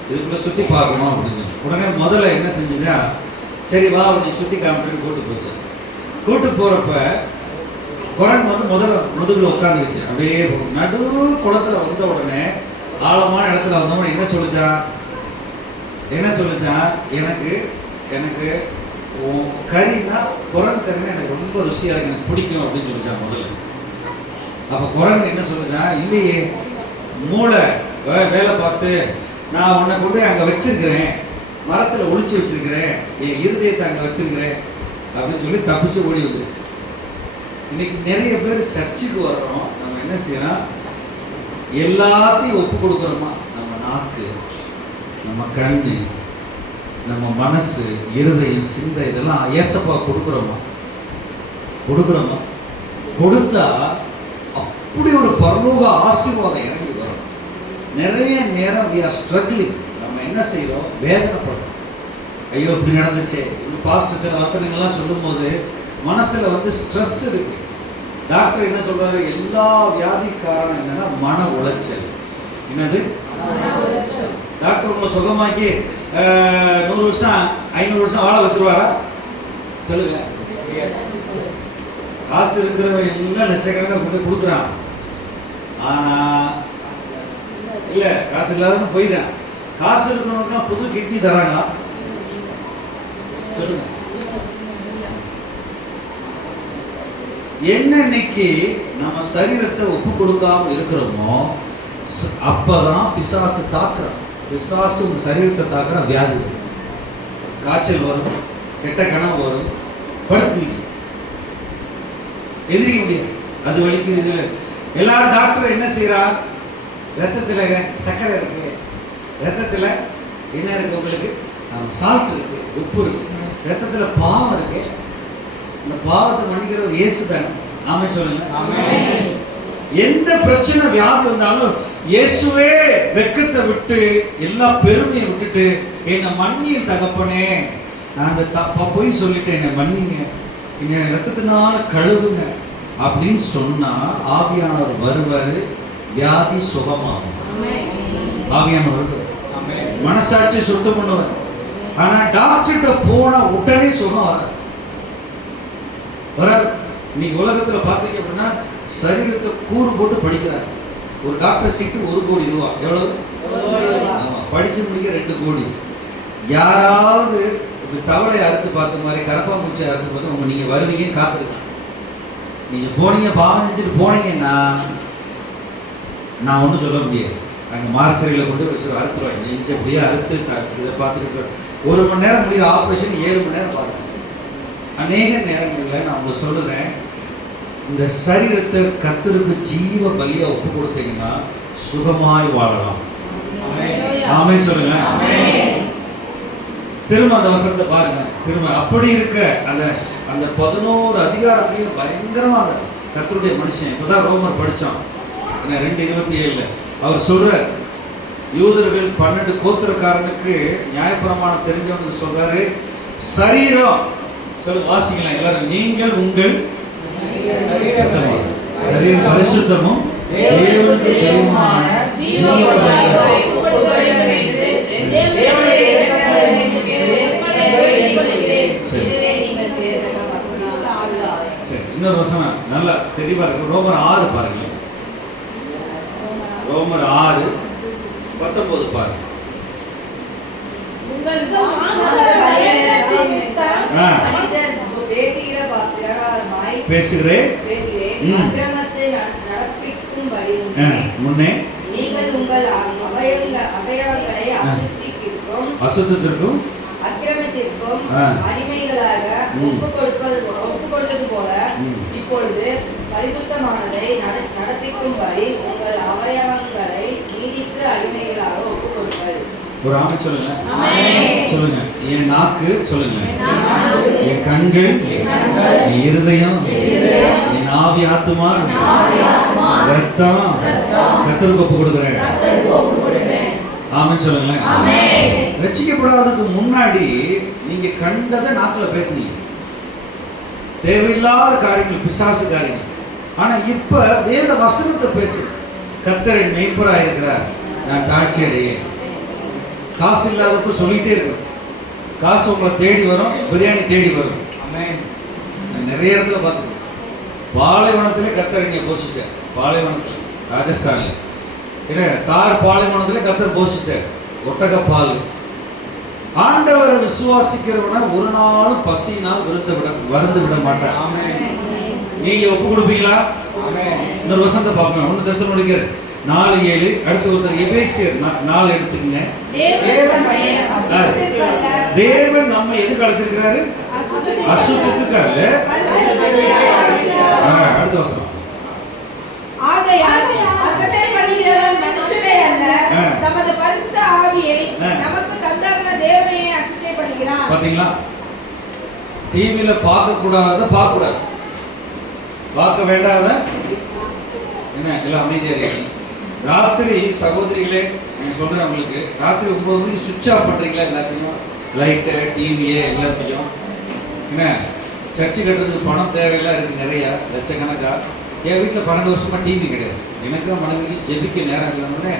இதுக்குள்ள சுத்தி பார்க்கணும் அப்படின்னு. உடனே முதல்ல என்ன செஞ்சுச்சா, சரி வா நீ சுத்தி காமிட்டு கூட்டு போறப்ப குரங்கு வந்து முதல்ல முதுகுல உட்காந்துருச்சு. அப்படியே நடு குளத்துல வந்த உடனே ஆழமான இடத்துல வந்தவன என்ன சொல்லுச்சான், எனக்கு கறினா குரங்கு கறினா எனக்கு ரொம்ப ருசியா இருக்கு, எனக்கு பிடிக்கும் அப்படின்னு சொல்லிச்சான் முதல்ல. அப்ப குரங்கு என்ன சொல்லுச்சான், இல்லையே மூளை வேலை பார்த்து நான் உன்னை கொண்டு போய் அங்க வச்சிருக்கிறேன், மரத்துல ஒளிச்சு வச்சிருக்கிறேன், என் இருதயத்தை அங்க வச்சிருக்கிறேன் அப்படின்னு சொல்லி தப்பிச்சு ஓடி வந்துருச்சு. இன்னைக்கு நிறைய பேர் சர்ச்சுக்கு வர்றோம், நம்ம என்ன செய்யறோம், எல்லாத்தையும் ஒப்பு கொடுக்குறோமா? நம்ம நாக்கு, நம்ம கண்ணு, நம்ம மனசு, இருதயம், சிந்தை இதெல்லாம் ஏசப்பா கொடுக்குறோமா? கொடுத்தா அப்படி ஒரு பரலோக ஆசீர்வாதம் இறங்கி வரும். நிறைய நேரம் we are struggling. நம்ம என்ன செய்யறோம், வேதனைப்படுறோம். ஐயோ இப்படி நடந்துச்சே. பாஸ்ட் சில வசனங்கள்லாம் சொல்லும் போது மனசுல வந்து ஸ்ட்ரெஸ் இருக்கு. டாக்டர் என்ன சொல்றாரு, எல்லா வியாதி காரணம் என்னன்னா மன உளைச்சல். என்னது? டாக்டர் உங்களை சுகமாக்கி 100 வருஷம் 500 வருஷம் வாழ வச்சிருவாரா? சொல்லுங்க. காசு இருக்கிறவன் எல்லாம் லட்சக்கணக்காக கொண்டு கொடுக்குறான். ஆனா இல்ல காசு இல்லாதவங்க போயிடுறான். காசு இருக்கிறவனுக்குலாம் புது கிட்னி தராங்க. சொல்லுங்க. என்னன்னைக்கு நம்ம சரீரத்தை ஒப்பு கொடுக்காம இருக்கிறோமோ அப்பதான் பிசாசு தாக்குறான். பிசாசு உங்க சரீரத்தை தாக்குற வியாதி வரும், காய்ச்சல் வரும், கெட்ட கனவு வரும், படுத்துக்கிட்டு எதிரிக்க முடியாது. அது வலிக்குது. இதுல எல்லாரும் டாக்டர் என்ன செய்யறா, ரத்தத்துல சர்க்கரை இருக்கு, ரத்தத்துல என்ன இருக்கு உங்களுக்கு, சால்ட் இருக்கு, உப்பு இருக்கு, ரத்தத்துல பாவம் இருக்கு, இந்த பாவத்தை மன்னிக்கிற ஒரு இயேசு தானே. ஆமென் சொல்லுங்க. எந்த பிரச்சனை வியாதி வந்தாலும் இயேசுவே வெக்கத்தை விட்டு எல்லா பெருமையை விட்டுட்டு என்னை மன்னிய தகப்பனே, நான் அந்த தப்பா போய் சொல்லிட்டு என்னை மன்னிங்க, என்னை ரத்தத்தினால கழுவுங்க அப்படின்னு சொன்னா ஆவியானவர் வருவாரு, வியாதி சுகமாகும். ஆவியானவர் மனசாட்சி சுத்தம் பண்ணுவார். ஆனா டாக்டர்கிட்ட போனா உடனே சுகம் வராது. இன்னைக்கு உலகத்துல பாத்தீங்க அப்படின்னா சரீரத்தை கூறு போட்டு படிக்கிறார். ஒரு டாக்டர் சீட்டு 1 கோடி ரூபா. எவ்வளவு? ஆமா, படிச்சு முடிக்க 2 கோடி. யாராவது தவளை அறுத்து பார்த்த மாதிரி, கரப்பாம்பூச்சி அறுத்து பார்த்து நீங்க வருவீங்கன்னு காத்திருக்காங்க. நீங்க போனீங்க, பாவம் செஞ்சுட்டு போனீங்கன்னா நான் ஒன்றும் சொல்ல முடியாது. அங்கே மார்ச்சரியில் கொண்டு வச்சு அறுத்துருவாங்க. நெஞ்ச அப்படியே அறுத்து இதை பார்த்துட்டு 1 மணி நேரம் முடிய ஆப்ரேஷன் 7 மணி நேரம் பார்க்குறேன். அநேக நேரங்களில் நான் உங்களுக்கு சொல்லுறேன், இந்த சரீரத்தை கர்த்தருக்கு ஜீவ பலியா ஒப்பு கொடுத்தீங்கன்னா சுகமாய் வாழலாம். ஆமென் சொல்லுங்க. திரும்ப அந்த வசனத்தை பாருங்க. திரும்ப அப்படி இருக்க அந்த 11 அதிகாரத்திலையும் பயங்கரமா அந்த கர்த்தருடைய மனுஷன். இப்பதான் ரோமர் படிச்சோம் 2:27 அவர் சொல்ற, யூதர்கள் 12 கோத்திரக்காரனுக்கு நியாயப்பிரமாணம் தெரிஞ்சவனுக்கு சொல்றாரு, சரீரம் சொல்லுங்க, வாசிக்கலாம் எல்லாரும். நீங்கள் உங்கள் சத்தமா சரீரம் பரிசுத்தமும் தேவனுக்கு பிரியமான ஜீவ பலியாய் சரி. இன்னொரு வசனம் நல்லா தெளிவா இருக்கு. ரோமர் 6 பாருங்க. ரோமர் 6:19 பாருங்க. பேசுகிறேன் முன்னே நீங்கள் உங்கள் அவயவங்களை அசுத்தத்திற்கும் அக்கிரமத்திற்கும் அடிமைகளாக ஒப்புக் கொடுத்தது போல இப்பொழுது பரிசுத்தமானதை நடப்பிக்கும்படி உங்கள் அவயவங்களை நீதிக்கு அடிமைகளாக ஒப்புக் கொடுங்கள். ஒரு ஆமை சொல்லுங்க. சொல்லுங்க. என் நாக்கு சொல்லுங்க, என் கண்கள், என் இருதயம், என் ஆவி ஆத்துமா ரத்தம் கர்த்தருக்கு ஒப்பு கொடுக்கிறேன். ஆமென் சொல்லுங்களேன். ரட்சிக்கப்படாததுக்கு முன்னாடி நீங்க கண்டதை நாக்குல பேசுங்க, தேவையில்லாத காரியங்கள், பிசாசு காரியங்கள். ஆனா இப்ப வேத வசனத்தை பேசு. கர்த்தர் என் மேய்ப்பராக இருக்கிறார், நான் தாழ்ச்சி அடையேன். காசு இல்லாதப்ப சொல்லிட்டே இருக்கணும். காசு உங்களை தேடி வரும், பிரியாணி தேடி வரும். நான் நிறைய இடத்துல பார்த்துருக்கேன். பாலைவனத்திலே கர்த்தர் இங்கே போஷிச்சார். பாலைவனத்தில், ராஜஸ்தான்ல ஏன்னா தார் பாலைவனத்திலே கர்த்தர் போஷிச்சார். ஒட்டக பால். ஆண்டவரை விசுவாசிக்கிறவன ஒரு நாளும் பசியினால் வருந்து விட மாட்டார். நீங்க ஒப்பு கொடுப்பீங்களா? இன்னொரு வசனத்தை பார்ப்போம். 1 தெசலோனிக்கர் 4:7. அடுத்து ஒருத்தர் எபேசியர் 4 எடுத்துக்கங்க. தேவன் நம்ம எதுக்கு அழைச்சிருக்கிறாரு? அசுத்தத்துக்கு அல்ல. அடுத்த வசனம். பாத்தீங்களா? டிவியில பார்க்க கூடாத பார்க்க கூடாது, பார்க்க வேண்டாத என்ன எல்லாம் அமைதியா இருக்கு. ராத்திரி சகோதரிகளே நான் சொல்றேன் உங்களுக்கு, ராத்திரி 9 மணிக்கு சுவிட்ச் ஆஃப் பண்றீங்களா எல்லாத்தையும், லைட்டு டிவியே எல்லாத்தையும். என்ன சர்ச்சு கட்டுறதுக்கு பணம் தேவையெல்லாம் இருக்கு, நிறைய லட்சக்கணக்கா. என் வீட்டில் 12 வருஷமா டிவி கிடையாது. எனக்கு மனைவிக்கு ஜெபிக்க நேரம் இல்லைன்னு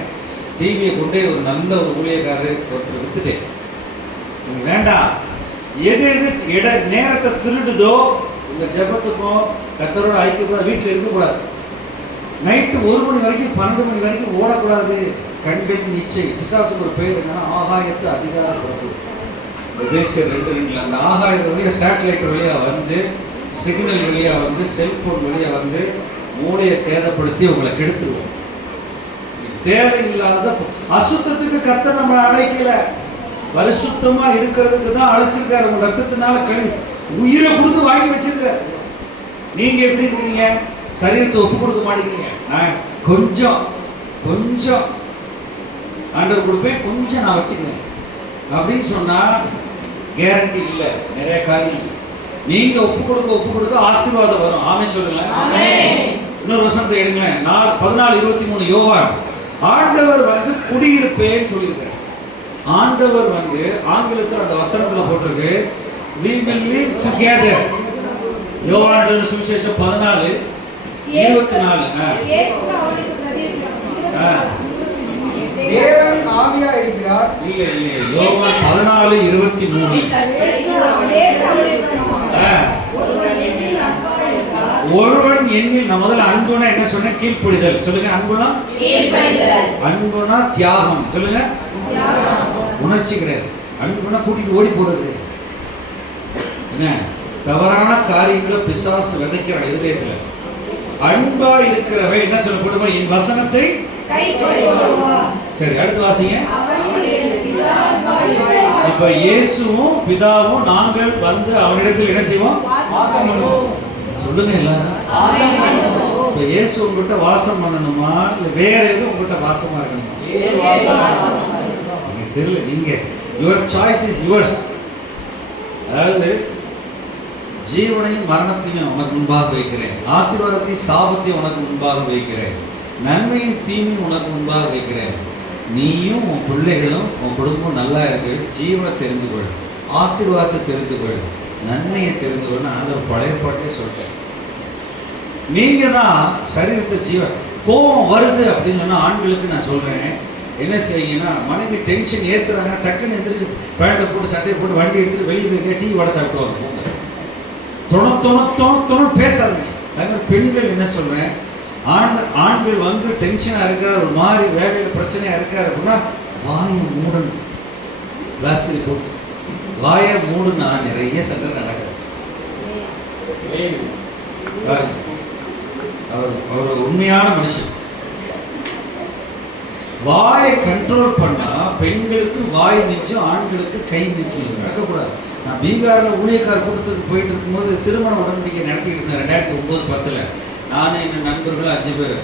டிவியை கொண்டே ஒரு நல்ல ஒரு ஊழியக்காரர் ஒருத்தர் வித்துட்டேன். நீங்கள் வேண்டாம், எது நேரத்தை திருடுதோ உங்கள் ஜெபத்துக்கும் கர்த்தரோட ஐக்கியக்கூடாது, வீட்டில் இருக்கக்கூடாது. நைட்டு 1 மணி வரைக்கும் 12 மணி வரைக்கும் ஓடக்கூடாது. கண்களின் இச்சை. பிசாசுக்கு ஒரு பெயர் என்னன்னா ஆகாயத்து அதிகாரப்படுறது. இந்த பேசியர் 2:2 அந்த ஆகாயத்து வழியாக சேட்டலைட் வழியாக வந்து, சிக்னல் வழியாக வந்து, செல்போன் வழியாக வந்து மூளையை சேதப்படுத்தி உங்களை கெடுத்துருவோம். தேவையில்லாத அசுத்தத்துக்கு கர்த்தர் நம்மளை அழைக்கல, பரிசுத்தமா இருக்கிறதுக்கு தான் அழைச்சிருக்காரு. உங்க ரத்தத்தினால கழுவி உயிரை கொடுத்து வாங்கி வச்சிருக்காரு. நீங்க எப்படி இருக்கீங்க? சரீரத்தை ஒப்பு கொடுக்க மாட்டேங்கிறீங்க. நான் கொஞ்சம் ஆண்டவர் கொடுப்பேன், கொஞ்சம் நான் வச்சுக்கிறேன் அப்படின்னு சொன்னா கேரண்டி இல்லை. நிறைய காரியம் நீங்க ஒப்பு கொடுக்க ஆசீர்வாதம் வரும். ஆமென் சொல்லுங்க. இன்னொரு வசனத்தை எடுங்களேன். 14:23 யோவான். ஆண்டவர் வந்து குடியிருப்பேன்னு சொல்லியிருக்காரு. ஆண்டவர் வந்து ஆங்கிலத்தில் அந்த வசனத்துல போட்டிருக்கு, we will live together. யோவான் சுவிசேஷம் 14:24. தேவன் ஆவியா இருக்கிறார். இல்ல யோவான் 14:23. ஒருவன் என்னில் நான் முதல்ல அன்புனா என்ன சொன்ன? கீழ்ப்படிதல். சொல்லுங்க. அன்புனா தியாகம். சொல்லுங்க. உணர்ச்சி கிடையாது. அன்புனா கூட்டிட்டு ஓடி போறது என்ன? தவறான காரியங்களை பிசாசு விதைக்கிற இருதயத்துல. அன்பா இருக்கிறவன் என்ன சொல்லப்படுவா? என் வசனத்தை சரி அடுத்து வாசிங்க. இப்ப இயேசுவும் பிதாவும் நாங்கள் வந்து அவனிடத்தில் என்ன செய்வோம்? சொல்லுங்க எல்லாரும். இப்ப இயேசு உங்ககிட்ட வாசம் பண்ணணுமா இல்ல வேற எதுவும் உங்ககிட்ட வாசமா இருக்கணுமா? எனக்கு தெரியல. நீங்க யுவர் சாய்ஸ் இஸ் யுவர்ஸ். அதாவது ஜீவனையும் மரணத்தையும் உனக்கு முன்பாக வைக்கிறேன், ஆசீர்வாதத்தையும் சாபத்தையும் உனக்கு முன்பாக வைக்கிறேன், நன்மையும் தீமையும் உனக்கு முன்பாக வைக்கிறேன். நீயும் உன் பிள்ளைகளும் உன் குடும்பம் நல்லா இருக்கு. ஜீவனை தெரிந்து கொள், ஆசீர்வாதத்தை தெரிந்து கொள், நன்மையை தெரிந்து கொள்ள ஆண்டவர் பழைய பாட்டிலே சொல்லிட்டேன். நீங்க தான் சரீரத்தை ஜீவன். கோபம் வருது அப்படின்னு சொன்னா ஆண்களுக்கு நான் சொல்றேன், என்ன செய்யுங்கன்னா, மனைவி டென்ஷன் ஏற்றுறாங்கன்னா டக்குன்னு எந்திரிச்சு பேண்ட்டை போட்டு சட்டையை போட்டு வண்டி எடுத்துட்டு வெளியே போய் டீ வடை சாப்பிட்டு போங்க. தொண பேசாதீங்க. அது மாதிரி பெண்கள் என்ன சொல்றேன், ஆண்கள் வந்து டென்ஷனாக இருக்கார், ஒரு மாதிரி வேலையில் பிரச்சனையாக இருக்கார் அப்படின்னா வாயை மூடணும். பிளாஸ்டிக் போட்டு வாயை மூடுனா நிறைய சண்டை நடக்குது. அவர் உண்மையான மனுஷன். வாயை கண்ட்ரோல் பண்ணா பெண்களுக்கு வாய் மிஞ்சும், ஆண்களுக்கு கை மிஞ்சும். நடக்கக்கூடாது. நான் பீகாரில் ஊழியக்கார கூட்டத்துக்கு போயிட்டு இருக்கும்போது திருமண உடன்படிக்கை நடத்திட்டு இருந்தேன் 2009-10. நானும் எங்கள் நண்பர்கள் 5 பேர்,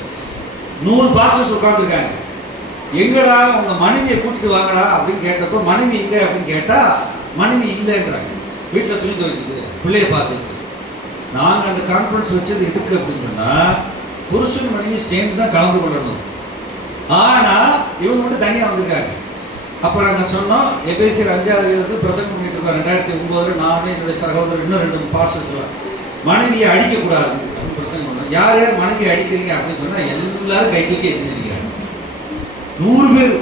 100 பாஸ்டர்ஸ் உட்காந்துருக்காங்க. எங்கடா உங்க மனைவியை கூட்டிட்டு வாங்கடா அப்படின்னு கேட்டப்போ, மனைவி எங்க அப்படின்னு கேட்டா மனைவி இல்லைன்றாங்க. வீட்டில் துணி துவைக்குது, பிள்ளைய பார்க்குது. நாங்கள் அந்த கான்ஃபரன்ஸ் வச்சது எதுக்கு அப்படின்னு சொன்னால், புருஷன் மனைவி சேர்ந்து தான் கலந்து கொள்ளணும். ஆனால் இவங்க மட்டும் தனியாக வந்திருக்காங்க. அப்போ நாங்கள் சொன்னோம், எபேசியர் 5வது பிரசங்கம் பண்ணிட்டு இருக்கோம் 2009. நான் என்னுடைய சகோதரர் இன்னும் 2 பாஸ்டர்ஸ்லாம் மனைவியை அடிக்கக்கூடாது அப்படின்னு பிரசங்கம் பண்ணோம். யார் யார் மனைவியை அடிக்கிறீங்க அப்படின்னு சொன்னால் எல்லாரும் கை தூக்கி எதிர்ச்சிருக்கிறாங்க. 100 பேர்.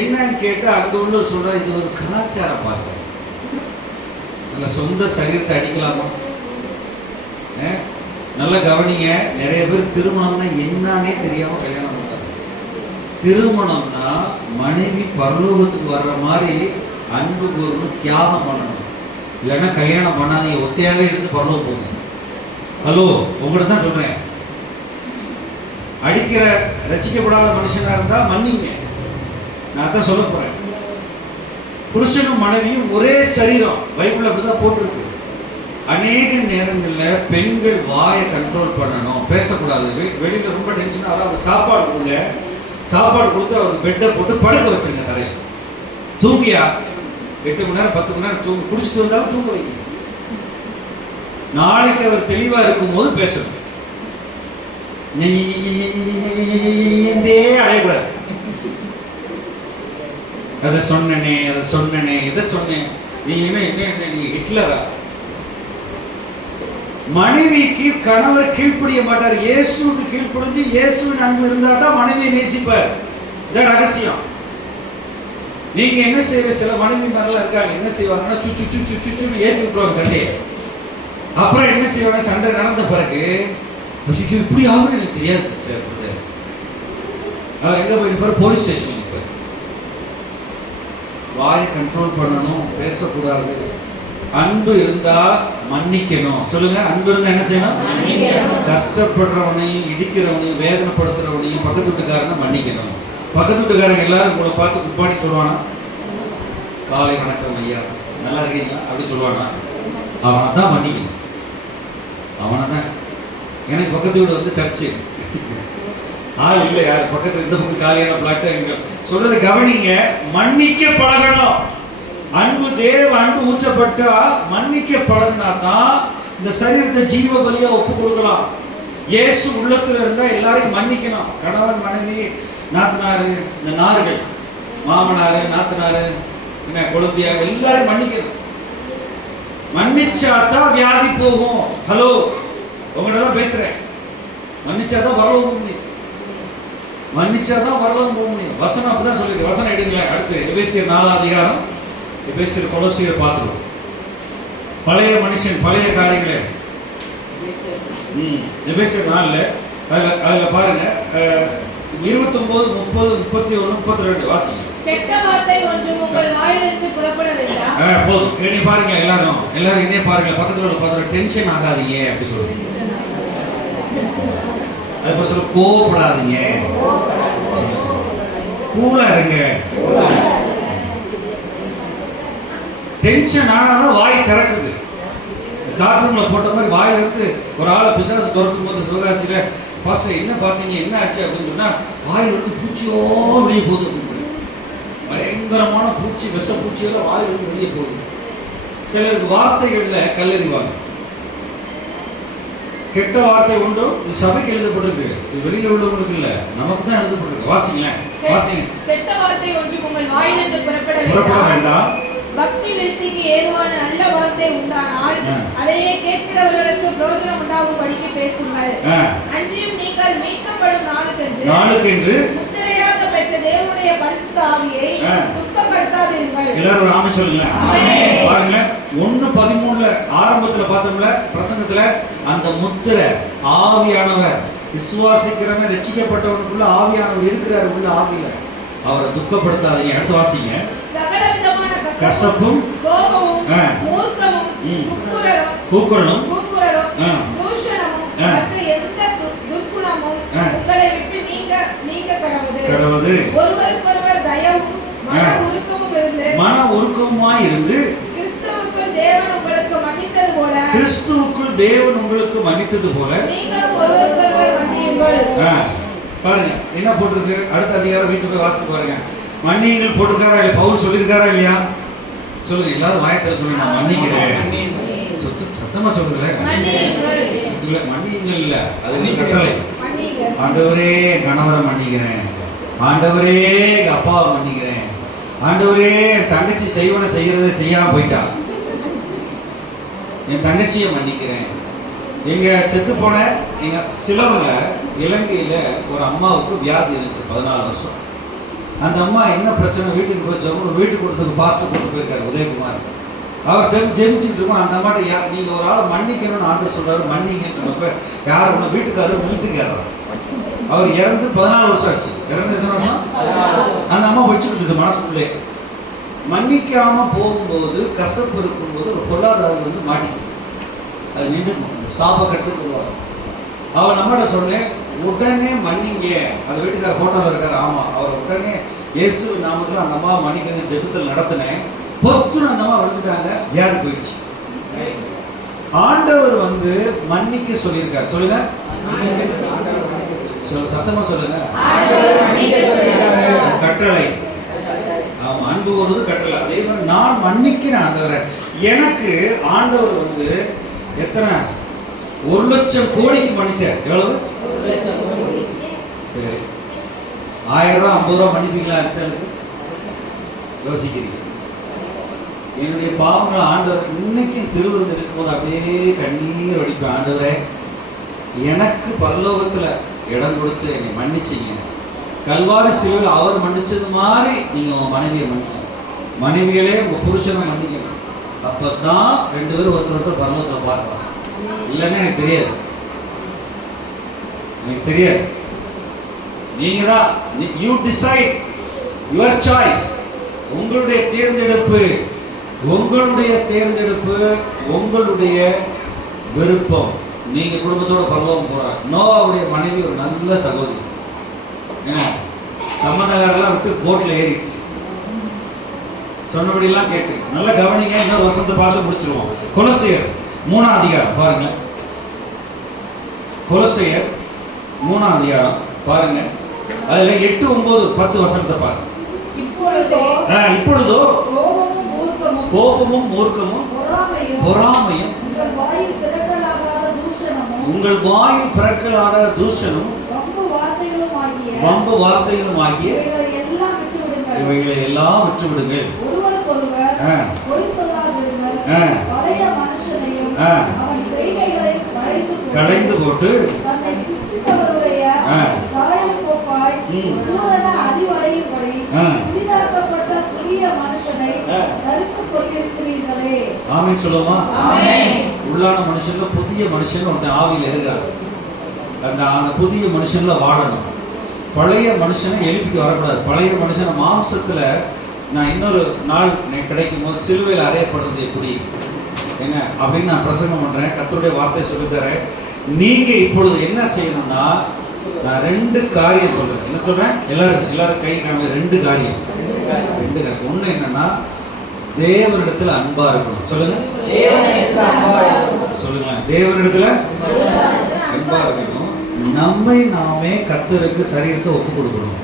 என்னன்னு கேட்டால் அங்கே உள்ள சொல்கிற, இது ஒரு கலாச்சாரம் பாஸ்டர். நல்ல சொந்த சரீரத்தை அடிக்கலாமா? நல்லா கவனிங்க. நிறைய பேர் திருமணம்னா என்னன்னே தெரியாம கல்யாணம் பண்றாங்க. திருமணம்னா மனைவி பரலோகத்துக்கு வர்ற மாதிரி அன்பு கூறணும், தியாகம் பண்ணணும். இல்லைன்னா கல்யாணம் பண்ணாதீங்க, ஒத்தையாவே இருந்து பரலோகம் போங்க. ஹலோ, உங்கள்கிட்ட தான் சொல்றேன். அடிக்கிற ரசிக்கப்படாத மனுஷனா இருந்தா மன்னிங்க. நான் தான் சொல்ல போறேன். புருஷனும் மனைவியும் ஒரே சரீரம், பைபிள் அப்படிதான் போட்டிருக்கு. அநேக நேரங்களில் பெண்கள் வாயை கண்ட்ரோல் பண்ணணும், பேசக்கூடாது. வெளியில் ரொம்ப டென்ஷனாக வர, அவர் சாப்பாடு கொடுங்க. சாப்பாடு கொடுத்து அவருக்கு பெட்டை போட்டு படுக்க வச்சுருங்க தரையில். தூங்கியா 8 மணி நேரம் 10 மணி நேரம் தூங்கி குடிச்சிட்டு வந்தாலும் தூங்க வைங்க. நாளைக்கு அவர் தெளிவாக இருக்கும்போது பேசணும். அடையக்கூடாது. அதை சொன்னனே இதை சொன்னேன். நீங்க என்ன நீங்க ஹிட்லரா? மனைவிக்கு கணவர் கீழ்ப்படிய மாட்டார். இயேசுக்கு கீழ்ப்படிஞ்சு இயேசுவின் அன்பு இருந்தா தான் மனைவியை நேசிப்பார். இதான் ரகசியம். நீங்க என்ன செய்வ, சில மனைவி மாதிரிலாம் இருக்காங்க, என்ன செய்வாங்கன்னா சுச்சு சுச்சு சுச்சுன்னு ஏற்றி விட்டுருவாங்க சண்டையை. அப்புறம் என்ன செய்வாங்க, சண்டை நடந்த பிறகு இப்படி ஆகுன்னு எனக்கு தெரியாது சிஸ்டர். அவர் எங்க போயிருப்பார்? Police station. வாயை கண்ட்ரோல் பண்ணணும், பேசக்கூடாது. அன்பு இருந்தா மன்னிக்கணும். சொல்லுங்க, அன்பு இருந்தா என்ன செய்யணும்? கஷ்டப்படுறவனையும் இடிக்கிறவனையும் வேதனைப்படுத்துறவனையும் பக்கத்து வீட்டுக்காரனை மன்னிக்கணும். பக்கத்து வீட்டுக்காரங்க எல்லாரும் உங்களை பார்த்து குட் மார்னிங் சொல்லுவானா? காலை வணக்கம் ஐயா, நல்லா இருக்கீங்களா அப்படி சொல்லுவானா? அவனை தான் மன்னிக்கணும். அவனை தான். எனக்கு பக்கத்து வீடு வந்து சர்ச்சு ஆள் இல்லை, யார் பக்கத்தில் இந்த பக்கம் காலியான பிளாட்டு. சொல்றது கவனிங்க. மன்னிக்க பழகணும். அன்பு தேவ அன்பு ஊற்றப்பட்டா மன்னிக்க பழகினா தான் இந்த சரீரத்தை ஜீவ பலியா ஒப்பு கொடுக்கலாம். இயேசு உள்ளத்துல இருந்தா எல்லாரையும் மன்னிக்கணும். கணவன் மனைவி நாத்தனாரு, இந்த நார்கள் மாமனாரு நாத்தனாரு என்ன குழந்தையாக எல்லாரையும் மன்னிக்கணும். மன்னிச்சாதான் வியாதி போகும். ஹலோ, உங்கள்கிட்ட தான் பேசுறேன். மன்னிச்சாதான் வரவும் போக முடியும். மன்னிச்சாதான் வரவும் போக முடியும். வசனம் அப்படிதான் சொல்லிருக்கு. வசனம் எடுங்களேன். அடுத்து எபேசியர் 4ஆம் அதிகாரம். எபேசியர் கொலோசியர் பார்த்துருவோம். பழைய மனுஷன் பழைய காரியங்களே. எபேசியர் 4 அதுல பாருங்க 29, 30, 31, 32 வாசிங்க. கெட்ட வார்த்தை ஒன்றும் உங்கள் வாயிலிருந்து புறப்பட வேண்டாம். போதும். என்னை பாருங்க, எல்லாரும் என்னைய பாருங்க. பக்கத்துல உள்ள பார்த்து டென்ஷன் ஆகாதீங்க அப்படி சொல்லுங்க. அது சொல்ல கோவப்படாதீங்க, கூலா இருங்க. டென்ஷன் ஆனாதான் வாய் திறக்குது. கார்ட்டூன்ல போட்ட மாதிரி வாயிலிருந்து ஒரு ஆளை பிசாசு துரத்தும் போது சிவகாசியில பாஸ்டர் என்ன பார்த்தீங்க, என்ன ஆச்சு அப்படின்னு சொன்னா வாயிலிருந்து பூச்சியோ வெளியே போகுது. பயங்கரமான பூச்சி, விஷ பூச்சியெல்லாம் வாயிலிருந்து வெளியே போகுது. சிலருக்கு வார்த்தைகள்ல கல்லறிவாங்க. கெட்ட வார்த்தை உண்டும். இது சபைக்கு எழுதப்பட்டிருக்கு. இது வெளியில உள்ளவங்களுக்கு இல்ல, நமக்கு தான் எழுதப்பட்டிருக்கு. வாசிங்களேன், வாசிங்க. கெட்ட வார்த்தை ஒன்றும் உங்கள் வாயிலிருந்து புறப்பட வேண்டாம். பக்தி விருத்திக்கு ஏதுவான நல்ல வார்த்தை உண்டானால் அதையே கேட்கிறவர்களுக்கு பிரயோஜனம் உண்டாகும்படிக்கு பேசுங்கள். அன்றியும் நீங்கள் மீட்கப்படும் நாளுக்கென்று முத்திரையாக பெற்ற தேவனுடைய பரிசுத்த ஆவியை துக்கப்படுத்தாதீர்கள். எல்லாரும் ஆமென் சொல்லுங்க. பாருங்க 1:13 ஆரம்பத்துல பார்த்தோம்ல பிரசங்கத்துல அந்த முத்திரை ஆவியானவர் விசுவாசிக்கிறவன் ரட்சிக்கப்பட்டவனுக்குள்ள ஆவியானவர் இருக்கிறார். உள்ள ஆவியில அவரை துக்கப்படுத்தாதீங்க. அடுத்து வாசிங்க. சகலவிதமான கசப்பும் கோபமும் மூர்க்கமும் கூக்குரலும் தூஷணமும் மற்ற எந்த துர்க்குணமும் உங்களை விட்டு நீங்க கடவுது. ஒருவருக்கொருவர் தயவும் மன உருக்கமுமாய் இருந்து கிறிஸ்துவுக்குள் தேவன் உங்களுக்கு மன்னித்தது போல நீங்களும் ஒருவருக்கொருவர் மன்னியுங்கள். பாருங்க என்ன போட்டிருக்கு. அடுத்த அதிகாரம் வீட்டுல போய் வாசித்து பாருங்க. மன்னியுங்கள் போட்டிருக்காரா இல்லையா? பவுல் சொல்லியிருக்காரா இல்லையா? சொல்லுங்க. எல்லாரும் வாயத்தில் சொல்லுங்க. நான் மன்னிக்கிறேன். சத்தமா சொல்லுங்களே. இல்ல மன்னியுங்கள் இல்ல, அது கட்டளை. ஆண்டவரே கணவரை மன்னிக்கிறேன், ஆண்டவரே எங்க அப்பாவை மன்னிக்கிறேன், ஆண்டவரே என் தங்கச்சி செய்வனை செய்யறதை செய்யாம போயிட்டா, என் தங்கச்சியை மன்னிக்கிறேன். எங்க செத்து போன எங்க சிலவங்க இலங்கையில ஒரு அம்மாவுக்கு வியாதி இருந்துச்சு 14 வருஷம். அந்த அம்மா என்ன பிரச்சனை வீட்டுக்கு போய் வீட்டுக்கு கொடுத்தது பாஸ்டர் கொண்டு போயிருக்காரு உதயகுமார். அவர் ஜெபிச்சுட்டு இருக்கோம். அந்த அம்மாட்ட நீங்க ஒரு ஆளை மன்னிக்கணும்னு ஆண்டவர் சொல்றாரு, மன்னிங்கன்னு சொன்னப்ப யார் ஒன்று வீட்டுக்காரர் மிலிட்டரிக்காரர். அவர் இறந்து 14 வருஷம் ஆச்சு. இறந்து எத்தனை வருஷம்? அந்த அம்மா வச்சுக்கிட்டு இருக்கு மனசுக்குள்ளே. மன்னிக்காம போகும்போது கசப்பு இருக்கும்போது ஒரு பொருளாதாரம் வந்து மாட்டிக்கும். அது நின்று சாப கட்டுக்குள்ளார். அவர் நம்மகிட்ட சொன்னேன், உடனே மன்னிங்க. அந்த வீட்டுக்கார போட்டோவில் இருக்காரு. ஆமாம், அவர் உடனே இயேசு நாமத்தில் அந்த அம்மா மன்னிக்கிறது ஜெபத்தில் நடத்தினேன். பொத்துன்னு அந்த அம்மா விழுந்துட்டாங்க, வியாதி போயிடுச்சு. ஆண்டவர் வந்து மன்னிக்க சொல்லியிருக்காரு. சொல்லுங்க, சத்தமா சொல்லுங்க. கட்டளை. ஆமா, அன்பு வருவது கட்டளை. அதே மாதிரி நான் மன்னிக்கிறேன் ஆண்டவரை. எனக்கு ஆண்டவர் வந்து எத்தனை 1,00,000 கோடிக்கு மன்னிச்சார். எவ்வளவு? சரி, 1000 ரூபா 50 ரூபா மன்னிப்பீங்களா? அடுத்தவனுக்கு யோசிக்கிறீங்க. என்னுடைய பாவங்களை ஆண்டவர் இன்னைக்கும் திருவிருந்து எடுக்கும்போது அப்படியே கண்ணீர் வடிப்பேன். ஆண்டவரே, எனக்கு பரலோகத்துல இடம் கொடுத்து என்னை மன்னிச்சிங்க. கல்வாரி சிலுவையில் அவர் மன்னிச்சது மாதிரி நீங்க உங்க மனைவியை மன்னிக்கணும். மனைவிகளே உங்க புருஷனை மன்னிக்கணும். அப்பதான் 2 பேரும் ஒருத்தர் பரலோகத்துல பார்க்கலாம். இல்லைன்னு எனக்கு தெரியாது. நீங்க தான் யூ டிசைட், யுவர் சாய்ஸ். உங்களுடைய தேர்ந்தெடுப்பு, உங்களுடைய விருப்பம். நீங்க குடும்பத்தோட பரலோகம் போறாங்க. நோவாவுடைய மனைவி ஒரு நல்ல சகோதரி. ஏன்னா சம்மந்தகாரெல்லாம் விட்டு போட்ல ஏறிடுச்சு. சொன்னபடியெல்லாம் கேட்டு நல்லா கவனிங்க. இன்னொரு வசனத்தை பார்த்து முடிச்சிருவோம். கொலோசியர் 3ஆம் அதிகாரம் பாருங்க. கொலோசியர் 3ஆம் அதிகாரம் பாருங்க. அதுல 8, 9, 10 வசனத்தை பாருங்க. இப்பொழுதோ கோபமும் மூர்க்கமும் பொறாமையும் உங்கள் வாயில் பிறக்கலாத தூஷணம் வம்பு வார்த்தைகளும் ஆகிய இவைகளை எல்லாம் விட்டு விடுங்கள். களைந்து போட்டு ஆமென் சொல்லுமா? உள்ளான மனுஷன்ல புதிய மனுஷன் ஒருத்தன் ஆவியில் இருக்கிறார். அந்த புதிய மனுஷன்ல வாழணும். பழைய மனுஷனை எழுப்பிட்டு வரக்கூடாது. பழைய மனுஷனை மாம்சத்துல நான் இன்னொரு நாள் கிடைக்கும் போது சிலுவையில் அறையப்படுறது எப்படி என்ன அப்படின்னு நான் பிரசங்கம் பண்றேன். கர்த்தருடைய வார்த்தை சொல்லித்தரேன். நீங்க இப்பொழுது என்ன செய்யணும்னா, நான் 2 காரியம் சொல்றேன். என்ன சொல்றேன்? எல்லாரும் கை காமி. 2 காரியம். ஒண்ணு என்னன்னா, தேவனிடத்துல அன்பா இருக்கணும். சொல்லுங்க, தேவனிடத்துல அன்பா இருக்கணும். நம்மை நாமே கர்த்தருக்கு சரீரத்தை ஒப்பு கொடுக்கணும்.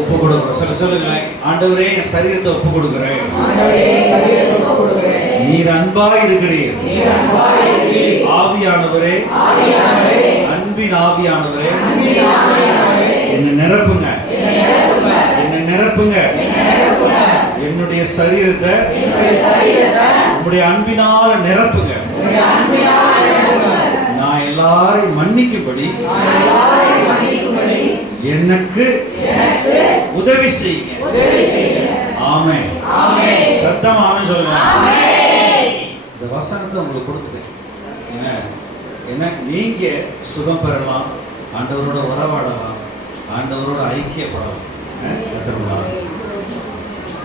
ஒப்பு கொடுக்கணும். சொல்லுங்களேன். ஆண்டவரே, என் சரீரத்தை ஒப்பு கொடுக்கிறேன். நீர் அன்பா இருக்கிறீர். ஆவியானவரே, அன்பின் ஆவியானவரே, என்னை நிரப்புங்க. என்னுடைய சரீரத்தை உங்களுடைய அன்பினால நிரப்புங்க. நான் எல்லாரையும் மன்னிக்கும்படி எனக்கு உதவி செய்யுங்க. ஆமென். சத்தமா ஆமென் சொல்லுங்க. இந்த வசனத்தை உங்களுக்கு கொடுத்துட்டேன். என்ன நீங்க சுகம் பெறலாம், ஆண்டவரோட உறவாடலாம், ஆண்டவரோட ஐக்கியப்படலாம். ஆசை